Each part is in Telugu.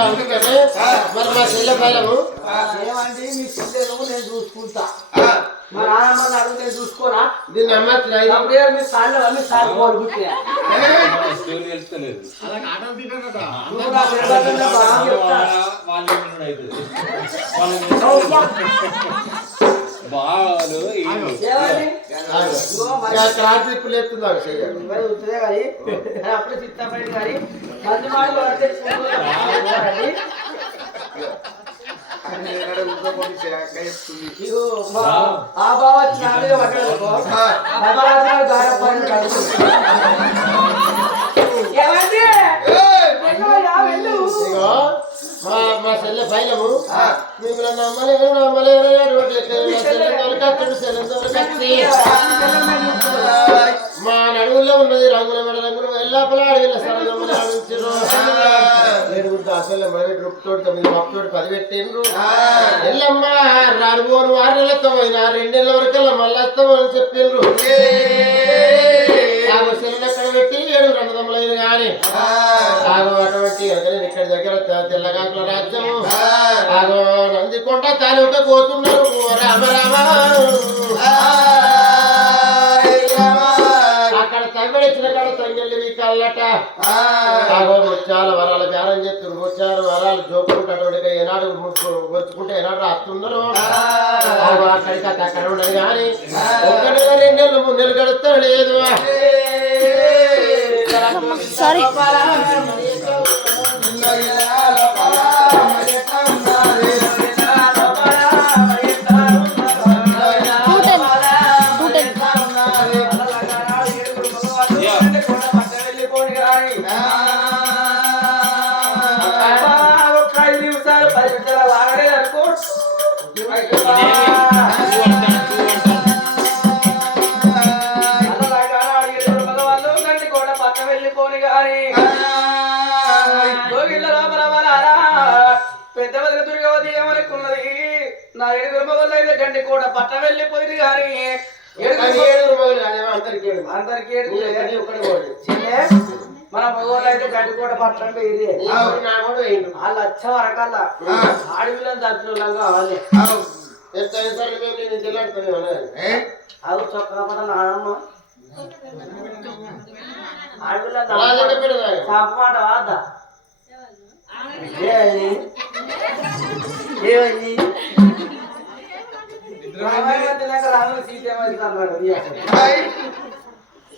అందుకనే మరి మా చెల్లె పైలము ఏమండి మీ పిల్లలు నేను చూసుకుంటా. మా నాన్నమ్మని అడుగు నేను చూసుకోనా దీన్ని అప్పుడే మీ. వాళ్ళు బాలు ఏమండి? ఇదిగో మరి ట్రాఫిక్ ఉంటుందే కానీ అది అప్పుడే చిత్తపడి కానీ మంచి మాటలు ఆ బావ వచ్చి నా మీద పడ్డాడు. నవరాత్రులు గాయపడిన కడుపు. ఏమండి? వెళ్ళు, యా, వెళ్ళు. ఇగో మా చెల్లె మిమ్మల్ని. మా నడువుల్లో ఉన్నది రంగుల మెడ రంగులు ఎల్లాపల అడవిల సరగములు ఆడించారు ఏడుగురు అసలు మొదటి రూపుతోటి తొమ్మిది పాపతోటి పది పెట్టిండ్రు. ఎల్లమ్మ రానుబోను ఆరు నెలలతో పోయినా రెండు నెలల వరకు మళ్ళీ వస్తామని చెప్పిండ్రు. ఆగో అటువంటి ఇక్కడ దగ్గర తెల్లగాకుల రాజ్యము ఆగో నందికొండ తాలూకా పోతున్నారు. రామ రామ. అక్కడ తగ్గడిచ్చిన కాడ తంగెళ్ళి మీ కళ్ళట. ఆగో ముత్యాల వరాల బేరం చేస్తున్నారు ముత్యాల వరాలు జోకుంటే ఏనాడు వచ్చుకుంటే ఏనాడు రాస్తున్నారు ఆగో అక్కడికి అక్కడ అక్కడ ఉండదు కానీ ఒక్కటి రెండు నెలలు మూడు నెలలు గడుస్తాడు లేదు. సారీ ఒక్క ఐదు నిమిషాలు పది నిమిషాలు వాగలేదు అనుకో. పెద్ద వదిన దుర్గవతి ఏమనుకున్నది? నా ఏడుగురు మగళ్ళు అయితే గండి కూడా పట్ట వెళ్ళిపోయింది కానీ అందరికి మన మగవాళ్ళు అయితే గడ్డి కూడా పట్టండి ఇది. వాళ్ళు వచ్చ వరకల్లా. ఆడవిలను తప్పినంగా వాళ్ళే. ఎంత ఎన్నిసార్లు మేము నేను తెల్లాడుతూనే ఉన్నాను. అవి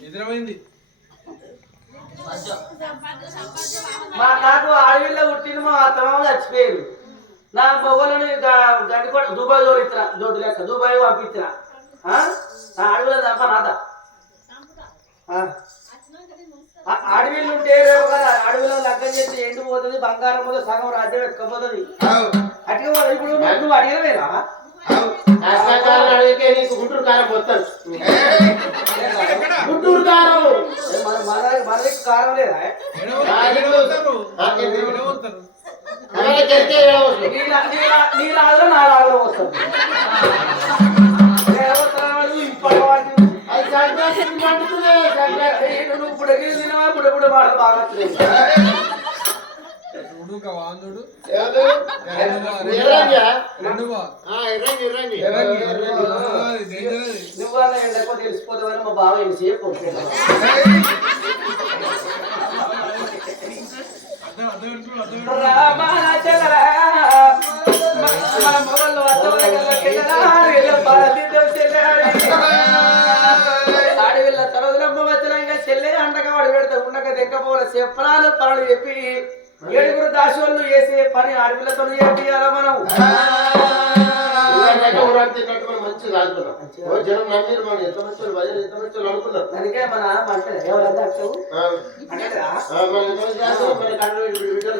నిద్రపోయింది. మా నాకు అడవిలో పుట్టిన మా అత్తమామ చచ్చిపోయారు నా మొగలని గడ్డి కూడా దుబాయ్ తోలిత్రా దొడ్డు లెక్క దుబాయ్ పంపించిన? నా అడవిలో తప్ప నాత. అడవిలో ఉంటే రేపు కదా అడవిలో లగ్గం చేస్తే ఎండిపోతుంది బంగారం పోతే సగం రాజ్యం ఇప్పుడు నువ్వు- అడిగితే నీకు గుంటూరు కారం పోతాను గుంటూరు కారం. మన మన మనకి కారం లేదా. నీ లా- నీ లా- నీ లాగలో నా లాగలో వస్తుంది ఏడవస్తున్నాడు, ఇప్పటి వాటి అది సంక్రాంతి పండుగనే, సంక్రాంతి. ఏడు నువ్వు బుడగిరి తినవా? బుడబుడ మాటలు బాగా వస్తున్నాయి. నువ్వు అలా ఎండకో తెలిసిపోతావని మా బావ. రామాచలరా, మ- మన మొగళ్ళు అత్తవాళ్ళ చెల్లె అండగా వాడు పెడితే ఉండక దెక్కపోలే చెప్పరాలు పనులు చెప్పి. ఏడుగురు దాసోళ్ళు చేసే పని అడవిలతో చేయాల మనం. అందుకే మన అంటే ఎవరంతా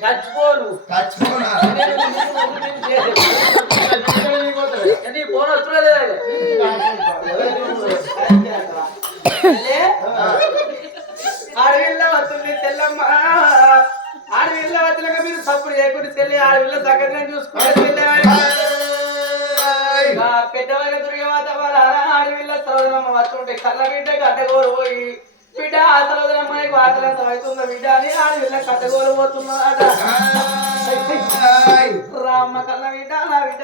చచ్చిపోను వస్తుంది తెల్లమ్మ ఆడవిల్ల వదిలక మీరు తప్పుడు చేయకుండా చెల్లి ఆడవిల్ల సగంగా చూసుకుంటే చెల్లి పెద్దవాళ్ళ దుర్గమాత వాళ్ళ ఆడవిల్ల సోదరమ్మ వస్తుంటే కళ్ళ బిడ్డ గడ్డగోరు పోయి బిడ్డ ఆ సరోదరమ్మకి వాతలంత అవుతుందా బిడ్డ? అని ఆడపిల్ల కట్టగోరు పోతున్నదాట రామ్మ కళ్ళ బిడ్డ నా బిడ్డ.